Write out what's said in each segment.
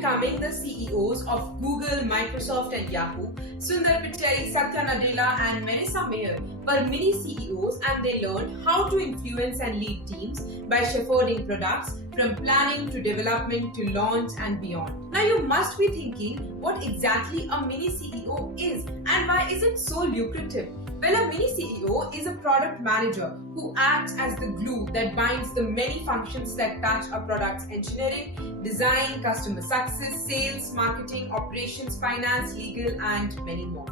becoming the CEOs of Google, Microsoft and Yahoo, Sundar Pichai, Satya Nadella and Marissa Mayer were mini CEOs, and they learned how to influence and lead teams by shepherding products from planning to development to launch and beyond. Now you must be thinking what exactly a mini CEO is and why is it so lucrative? Well, a mini CEO is a product manager who acts as the glue that binds the many functions that touch a product's engineering, design, customer success, sales, marketing, operations, finance, legal, and many more.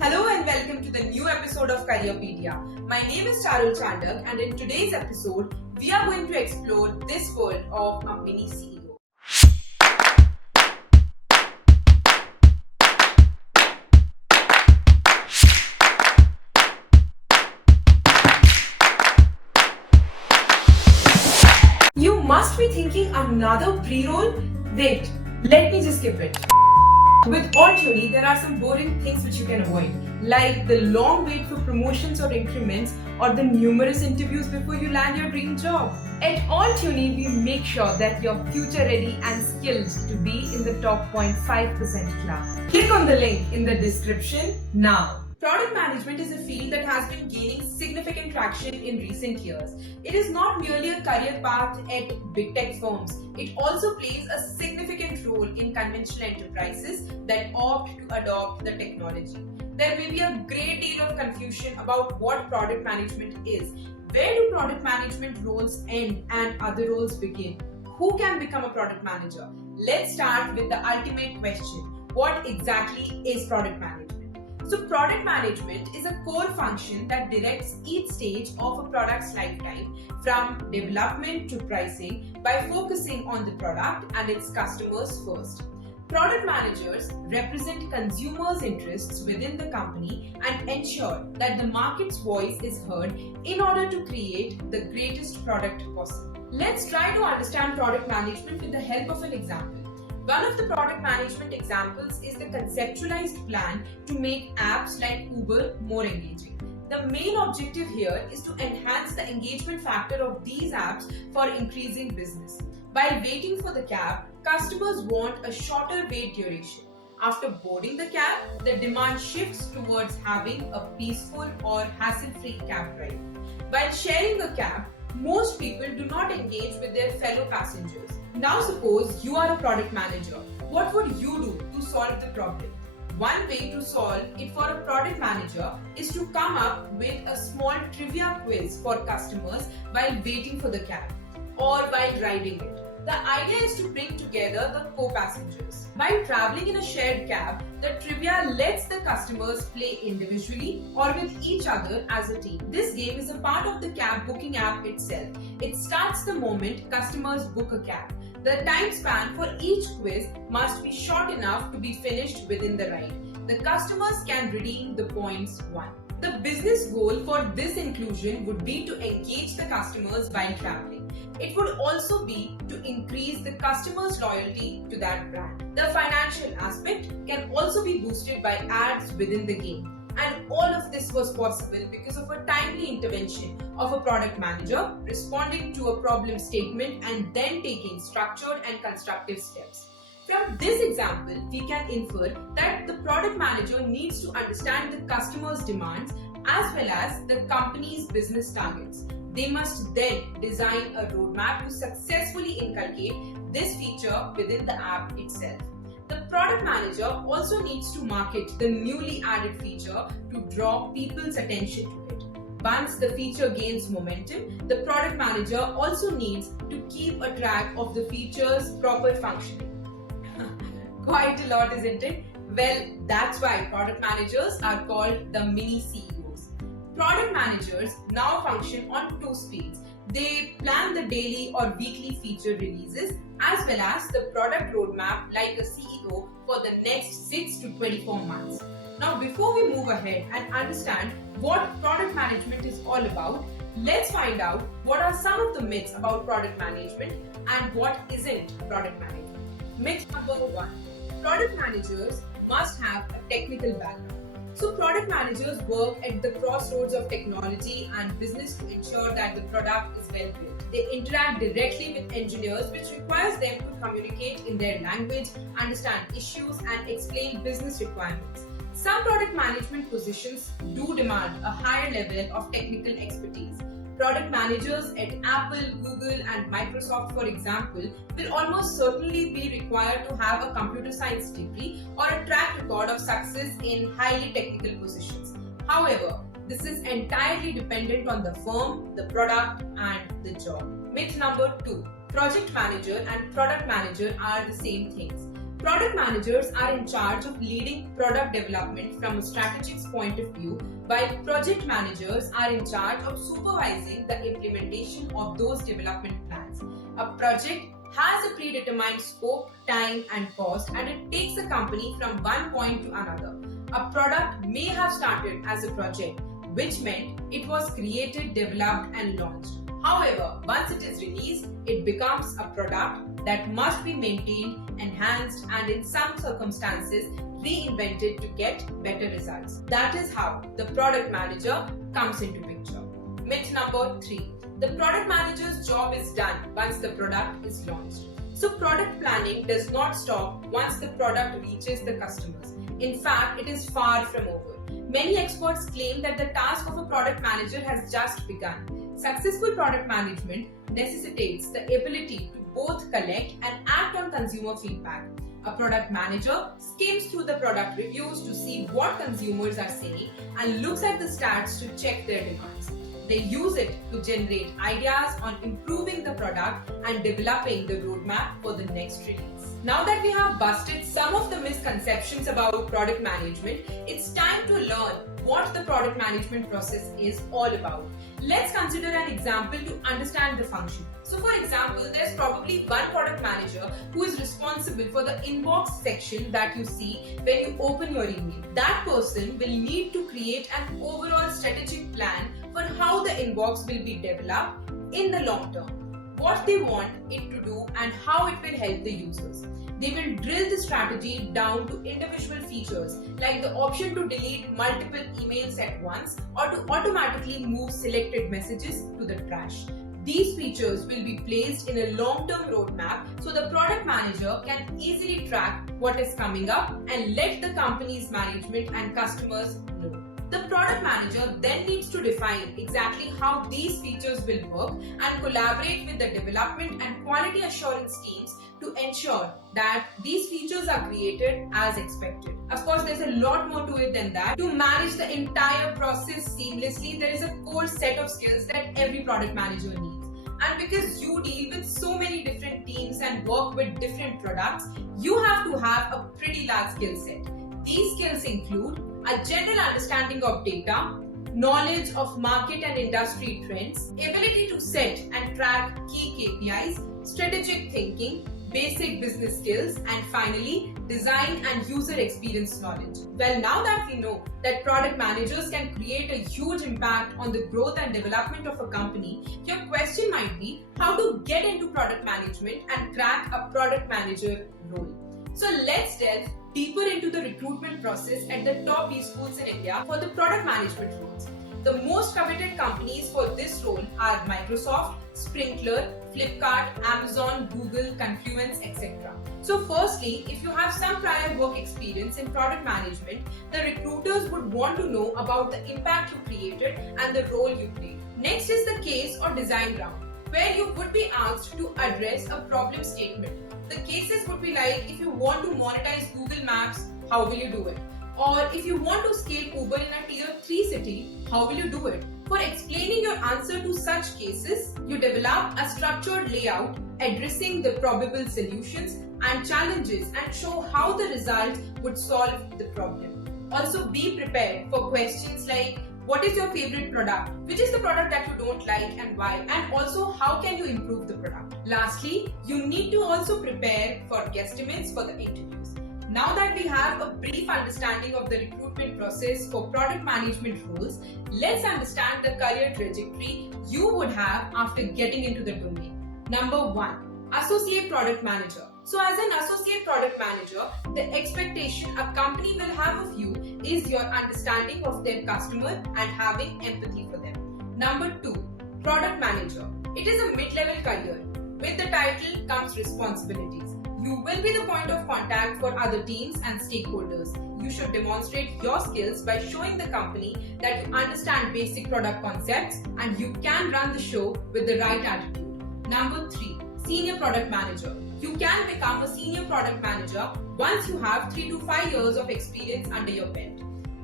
Hello and welcome to the new episode of CareerPedia. My name is Charul Chandak, and in today's episode, we are going to explore this world of a mini CEO. You must be thinking another pre-roll? Wait, let me just skip it. With AltUni, there are some boring things which you can avoid, like the long wait for promotions or increments or the numerous interviews before you land your dream job. At AltUni, we make sure that you're future ready and skilled to be in the top 0.5% class. Click on the link in the description now. Product management is a field that has been gaining significant traction in recent years. It is not merely a career path at big tech firms. It also plays a significant role in conventional enterprises that opt to adopt the technology. There may be a great deal of confusion about what product management is. Where do product management roles end and other roles begin? Who can become a product manager? Let's start with the ultimate question. What exactly is product management? So product management is a core function that directs each stage of a product's lifetime, from development to pricing, by focusing on the product and its customers first. Product managers represent consumers' interests within the company and ensure that the market's voice is heard in order to create the greatest product possible. Let's try to understand product management with the help of an example. One of the product management examples is the conceptualized plan to make apps like Uber more engaging. The main objective here is to enhance the engagement factor of these apps for increasing business. While waiting for the cab, customers want a shorter wait duration. After boarding the cab, the demand shifts towards having a peaceful or hassle-free cab ride. While sharing a cab, most people do not engage with their fellow passengers. Now suppose you are a product manager. What would you do to solve the problem? One way to solve it for a product manager is to come up with a small trivia quiz for customers while waiting for the cab or while riding it. The idea is to bring together the co-passengers. While traveling in a shared cab, the trivia lets the customers play individually or with each other as a team. This game is a part of the cab booking app itself. It starts the moment customers book a cab. The time span for each quiz must be short enough to be finished within the ride. The customers can redeem the points won. The business goal for this inclusion would be to engage the customers while traveling. It would also be to increase the customer's loyalty to that brand. The financial aspect can also be boosted by ads within the game. And all of this was possible because of a timely intervention of a product manager responding to a problem statement and then taking structured and constructive steps. From this example, we can infer that the product manager needs to understand the customer's demands as well as the company's business targets. They must then design a roadmap to successfully inculcate this feature within the app itself. The product manager also needs to market the newly added feature to draw people's attention to it. Once the feature gains momentum, the product manager also needs to keep a track of the feature's proper functioning. Quite a lot, isn't it? Well, that's why product managers are called the mini CEOs. Product managers now function on two speeds. They plan the daily or weekly feature releases as well as the product roadmap like a CEO for the next 6 to 24 months. Now, before we move ahead and understand what product management is all about, let's find out what are some of the myths about product management and what isn't product management. Myth number 1. Product managers must have a technical background. So product managers work at the crossroads of technology and business to ensure that the product is well built. They interact directly with engineers, which requires them to communicate in their language, understand issues, and explain business requirements. Some product management positions do demand a higher level of technical expertise. Product managers at Apple, Google, and Microsoft, for example, will almost certainly be required to have a computer science degree or a track record of success in highly technical positions. However, this is entirely dependent on the firm, the product, and the job. Myth number 2. Project manager and product manager are the same things. Product managers are in charge of leading product development from a strategic point of view, while project managers are in charge of supervising the implementation of those development plans. A project has a predetermined scope, time, and cost, and it takes a company from one point to another. A product may have started as a project, which meant it was created, developed, and launched. However, once it is released, it becomes a product that must be maintained, enhanced, and in some circumstances, reinvented to get better results. That is how the product manager comes into picture. Myth number 3. The product manager's job is done once the product is launched. So product planning does not stop once the product reaches the customers. In fact, it is far from over. Many experts claim that the task of a product manager has just begun. Successful product management necessitates the ability to both collect and act on consumer feedback. A product manager skims through the product reviews to see what consumers are saying and looks at the stats to check their demands. They use it to generate ideas on improving the product and developing the roadmap for the next release. Now that we have busted some of the misconceptions about product management, it's time to learn what the product management process is all about. Let's consider an example to understand the function. So for example, there's probably one product manager who is responsible for the inbox section that you see when you open your email. That person will need to create an overall strategic plan for how the inbox will be developed in the long term, what they want it to do, and how it will help the users. They will drill the strategy down to individual features like the option to delete multiple emails at once or to automatically move selected messages to the trash. These features will be placed in a long-term roadmap so the product manager can easily track what is coming up and let the company's management and customers know. The product manager then needs to define exactly how these features will work and collaborate with the development and quality assurance teams to ensure that these features are created as expected. Of course, there's a lot more to it than that. To manage the entire process seamlessly, there is a core set of skills that every product manager needs. And because you deal with so many different teams and work with different products, you have to have a pretty large skill set. These skills include a general understanding of data, knowledge of market and industry trends, ability to set and track key KPIs, strategic thinking, basic business skills, and finally, design and user experience knowledge. Well, now that we know that product managers can create a huge impact on the growth and development of a company, your question might be how to get into product management and crack a product manager role. So let's delve deeper into the recruitment process at the top B-schools in India for the product management roles. The most coveted companies for this role are Microsoft, Sprinklr, Flipkart, Amazon, Google, Confluence, etc. So firstly, if you have some prior work experience in product management, the recruiters would want to know about the impact you created and the role you played. Next is the case or design round, where you would be asked to address a problem statement. The cases would be like, if you want to monetize Google Maps, how will you do it? Or if you want to scale Uber in a tier 3 city, how will you do it? For explaining your answer to such cases, you develop a structured layout addressing the probable solutions and challenges and show how the result would solve the problem. Also, be prepared for questions like, what is your favorite product? Which is the product that you don't like and why? And also, how can you improve the product? Lastly, you need to also prepare for guesstimates for the interviews. Now that we have a brief understanding of the recruitment process for product management roles, let's understand the career trajectory you would have after getting into the domain. Number 1, Associate Product Manager. So as an Associate Product Manager, the expectation a company will have of you is your understanding of their customer and having empathy for them. Number 2, Product Manager. It is a mid-level career. With the title comes responsibilities. You will be the point of contact for other teams and stakeholders. You should demonstrate your skills by showing the company that you understand basic product concepts and you can run the show with the right attitude. Number 3. Senior Product Manager. You can become a Senior Product Manager once you have 3 to 5 years of experience under your belt.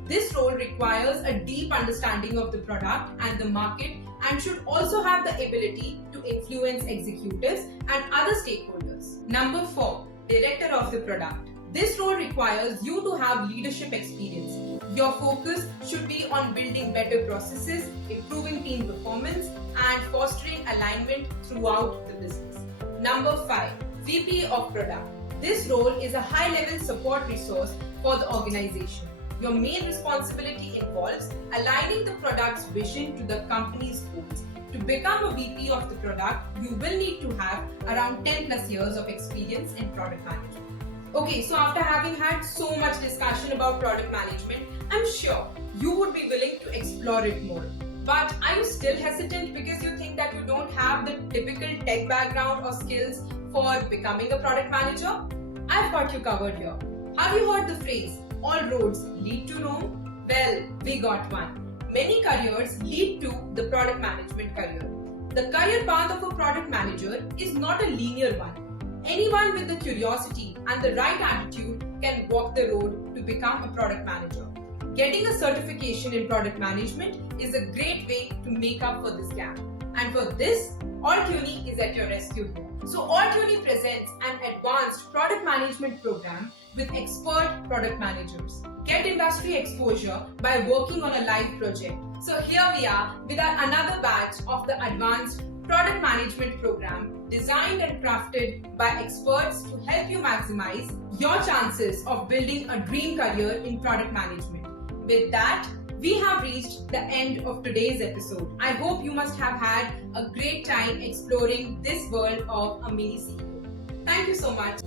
This role requires a deep understanding of the product and the market and should also have the ability to influence executives and other stakeholders. Number 4. Director of the Product. This role requires you to have leadership experience. Your focus should be on building better processes, improving team performance, and fostering alignment throughout the business. Number 5. VP of Product. This role is a high-level support resource for the organization. Your main responsibility involves aligning the product's vision to the company's goals. To become a VP of the product, you will need to have around 10 plus years of experience in product management. Okay, so after having had so much discussion about product management, I'm sure you would be willing to explore it more. But are you still hesitant because you think that you don't have the typical tech background or skills for becoming a product manager? I've got you covered here. Have you heard the phrase, all roads lead to Rome? Well, we got one. Many careers lead to the product management career. The career path of a product manager is not a linear one. Anyone with the curiosity and the right attitude can walk the road to become a product manager. Getting a certification in product management is a great way to make up for this gap. And for this, AltUni is at your rescue here. So AltUni presents an advanced product management program with expert product managers. Get industry exposure by working on a live project. So here we are with another batch of the advanced product management program designed and crafted by experts to help you maximize your chances of building a dream career in product management. With that, we have reached the end of today's episode. I hope you must have had a great time exploring this world of a mini CEO. Thank you so much.